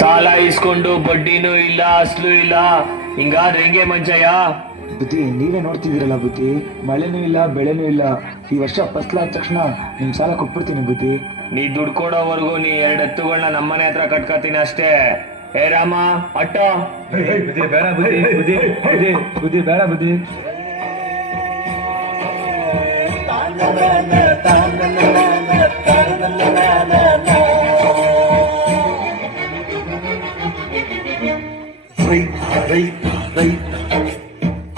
ಸಾಲ ಇಸ್ಕೊಂಡು ಬಡ್ಡಿನೂ ಇಲ್ಲ ಅಸ್ಲು ಇಲ್ಲ, ಹಿಂಗಾದ್ರೆ ಹೆಂಗೆ ಮಂಚಯ್ಯ? ಬುದ್ಧಿ, ನೀವೇ ನೋಡ್ತಿದ್ದೀರಲ್ಲ ಬುದ್ಧಿ, ಮಳೆನೂ ಇಲ್ಲ ಬೆಳೆನೂ ಇಲ್ಲ. ಈ ವರ್ಷ ಫಸ್ಲಾದ ತಕ್ಷಣ ನಿಮ್ ಸಾಲ ಕೊಟ್ಬಿಡ್ತೀನಿ ಬುದ್ಧಿ. ನೀ ದುಡ್ಡು ಕೊಡೋವರೆಗೂ ನೀ 2 ಎತ್ತುಗಳನ್ನ ನಮ್ಮನೆ ಹತ್ರ ಕಟ್ಕೋತೀನಿ ಅಷ್ಟೇ. ಹೇ ರಾಮ, ಅಟ್ಟೋ. ಬುದ್ಧಿ ಬೇಡ ಬುದ್ಧಿ, ಬುದ್ಧಿ ಬುದ್ಧಿ ಬುದ್ಧಿ ಬೇಡ ಬುದ್ಧಿ. ರೈತ ರೈತ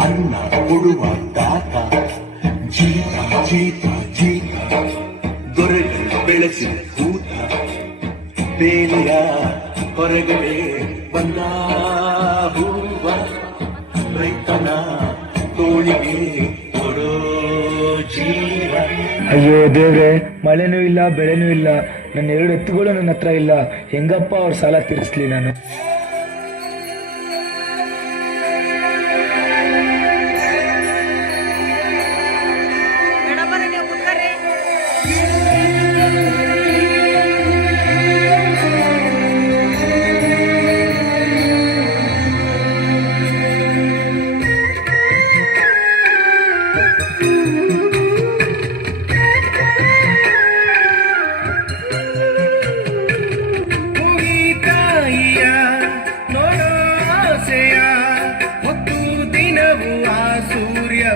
ಅನ್ನ ಕೊಡುವ ತಾತ, ಜೀತ ಜೀತ ಜೀತ ದೊರೆಗಳು ಬೆಳೆಸಿದ ಕೂತ, ಬೇಲಿಯ ಹೊರಗಡೆ ಬಂದ ಹೂವ, ರೈತನ ತೋಳಿಗೆ ಕೊಡೋ ಜೀವ. ಅಯ್ಯೋ ದೇವ್ರೆ, ಮಳೆನೂ ಇಲ್ಲ ಬೆಳೆನೂ ಇಲ್ಲ, ನನ್ನ 2 ಎತ್ತುಗಳು ನನ್ನ ಹತ್ರ ಇಲ್ಲ. ಹೆಂಗಪ್ಪ ಅವ್ರ ಸಾಲ ತೀರಿಸ್ಲಿ ನಾನು?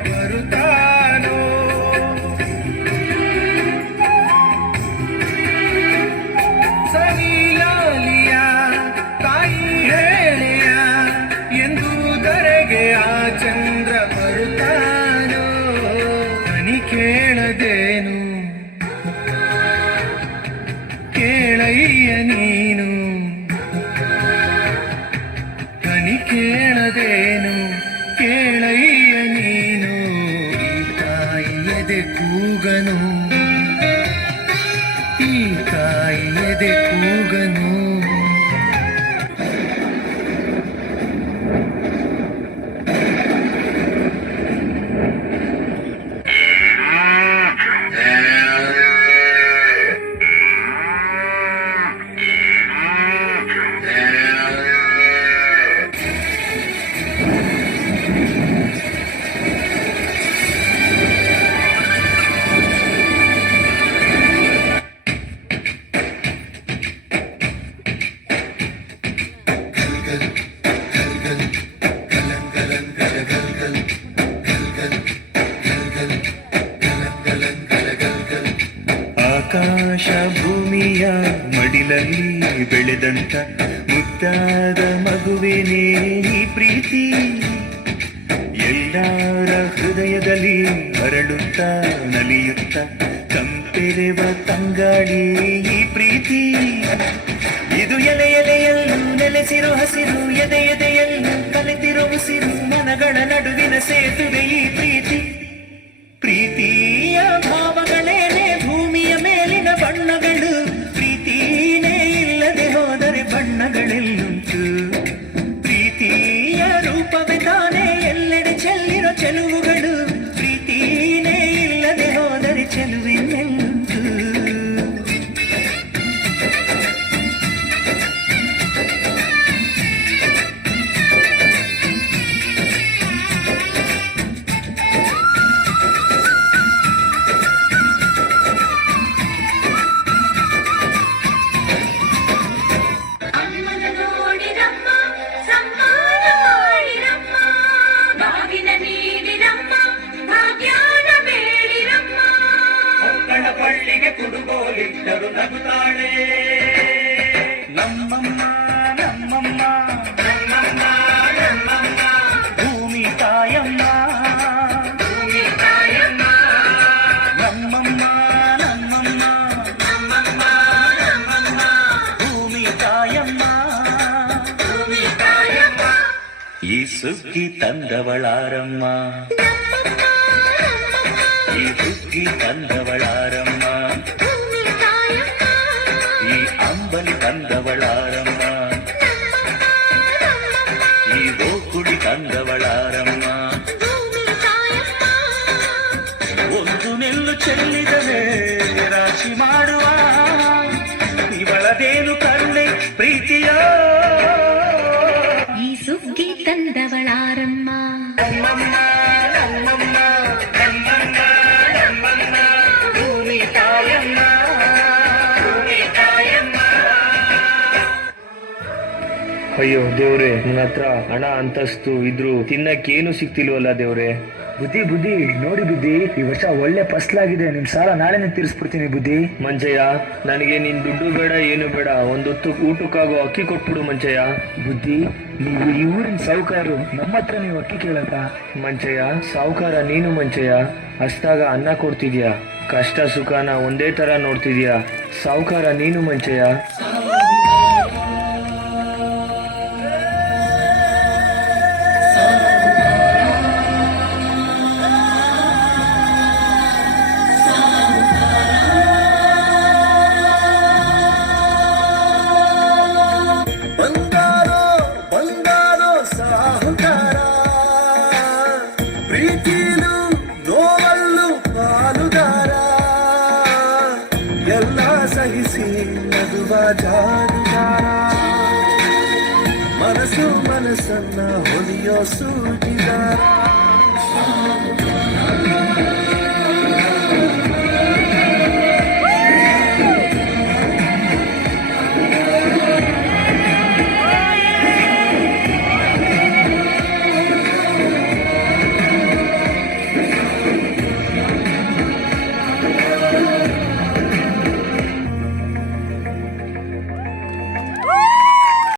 ಬರುತ್ತಾನೋ ಸನಿಲಾಲಿಯ ತಾಯಿ ಹೇಳೆಯ ಎಂದುದರೆಗೆ ಆ ಚಂದ್ರ ಬರುತ್ತಾನೋ. ಮನಿ ಕೇಳದೇನು ಕೇಳಯ್ಯ ನೀನು, ಮನಿ ಕೇಳದೇನು ಕೇಳಯ್ಯ ನೀನು. ಈ ತಾಯಿಯದೆ ಕೂಗನು, ಈ ತಾಯಿಯದೆ ಕೂಗನು. ಆಕಾಶ ಭೂಮಿಯ ಮಡಿಲಲ್ಲಿ ಬೆಳೆದಂತ ಮುದ್ದಾದ ಮಗುವಿನೇ ಈ ಪ್ರೀತಿ, ಎಲ್ಲರ ಹೃದಯದಲ್ಲಿ ಅರಳುತ್ತ ನಲಿಯುತ್ತ ತಂಪೆರೆವ ತಂಗಾಳಿ ಈ ಪ್ರೀತಿ. ಇದು ಎಲೆ ಎಲೆಯಲ್ಲೂ ನೆಲೆಸಿರೋ ಹಸಿರು, ಎದೆ ಎದೆಯಲ್ಲೂ ಕಲೆತಿರೋ ಉಸಿರು, ಮನಗಳ ನಡುವಿನ ಸೇತುವೆ ಈ ಪ್ರೀತಿ. ಪ್ರೀತಿಯ ಭಾವಗಳೇನೆ ಭೂಮಿಯ ಮೇಲಿನ ಬಣ್ಣಗಳು, ಪ್ರೀತಿನೇ ಇಲ್ಲದೆ ಹೋದರೆ ಬಣ್ಣಗಳೆಲ್ಲುಂಟು. ಪ್ರೀತಿಯ ರೂಪವೇ ತಾನೇ ಎಲ್ಲೆಡೆ ಚೆಲ್ಲಿರೋ ಚೆಲುವುಗಳು, ಪ್ರೀತಿನೇ ಇಲ್ಲದೆ ಹೋದರೆ ಚೆಲುವಿನೆಲ್ಲುಂಟು. ಕುಡುಗೋಲಿಟ್ಟರು ನಗುತ್ತಾಳೆ ನಮ್ಮಮ್ಮ ನಮ್ಮಮ್ಮ ನಮ್ಮಮ್ಮ ನಮ್ಮಮ್ಮ, ಭೂಮಿ ತಾಯಮ್ಮ ಭೂಮಿ ತಾಯಮ್ಮ, ನಮ್ಮಮ್ಮ ನಮ್ಮಮ್ಮ ನಮ್ಮಮ್ಮ ನಮ್ಮಮ್ಮ, ಭೂಮಿ ತಾಯಮ್ಮ ಭೂಮಿ ತಾಯಮ್ಮ. ಈ ಸುಗ್ಗಿ ತಂದವಳಾರಮ್ಮ, ಈ ಹುಗ್ಗಿ ತಂದವಳಾರಮ್ಮ, ಈ ಅಂಬಲಿ ತಂದವಳಾರಮ್ಮ, ಈ ಗೋಕುಡಿ ತಂದವಳಾರಮ್ಮ. ಒಂದು ನೆಲ್ಲು ಚೆಲ್ಲಿದರೆ ರಾಶಿ ಮಾಡುವ ಇವಳದೇನು ಕರುಣೆ ಪ್ರೀತಿಯ ಅಯ್ಯೋ ದೇವ್ರೆ, ನನ್ನ ಹತ್ರ ಹಣ ಅಂತಸ್ತು ಇದ್ರು ತಿನ್ನಕ್ಕೇನು ಸಿಕ್ತಿಲ್ವಲ್ಲ ದೇವ್ರೆ. ಬುದ್ಧಿ ನೋಡಿ ಬುದ್ಧಿ, ಈ ವರ್ಷ ಒಳ್ಳೆ ಫಸ್ಲಾಗಿದೆ. ನಿಮ್ ಸಾಲ ನಾಳೆನೆ ತೀರಿಸ್ಬಿಡ್ತೀನಿ ಬುದ್ಧಿ. ಮಂಚಯ್ಯ, ನನಗೆ ನಿನ್ ದುಡ್ಡು ಬೇಡ, ಏನು ಬೇಡ, ಒಂದೊತ್ತು ಊಟಕ್ಕಾಗೋ ಅಕ್ಕಿ ಕೊಟ್ಬಿಡು ಮಂಚಯ್ಯ. ಬುದ್ಧಿ, ನೀವು ಈ ಊರಿನ ಸಾಹುಕಾರರು, ನಮ್ಮ ಹತ್ರ ನೀವು ಅಕ್ಕಿ ಕೇಳಕ್ಕ? ಮಂಚಯ್ಯ, ಸಾವುಕಾರ ನೀನು ಮಂಚಯ್ಯ. ಅಷ್ಟಾಗ ಅನ್ನ ಕೊಡ್ತಿದ್ಯಾ, ಕಷ್ಟ ಸುಖನ ಒಂದೇ ತರ ನೋಡ್ತಿದ್ಯಾ. ಸಾವುಕಾರ ನೀನು ಮಂಚಯ್ಯ. ಬಂಗಾರೋ ಬಂಗಾರೋ ಸಾಹುಕಾರ, ಪ್ರೀತಿಲು ನೋವಲ್ಲು ಪಾಲುದಾರ, ಎಲ್ಲ ಸಹಿಸಿ ನಗುವ ಜಾರುಗಾರ, ಮನಸ್ಸನ್ನ ಹೊಲಿಯೋ ಸೂಜಿದಾರ.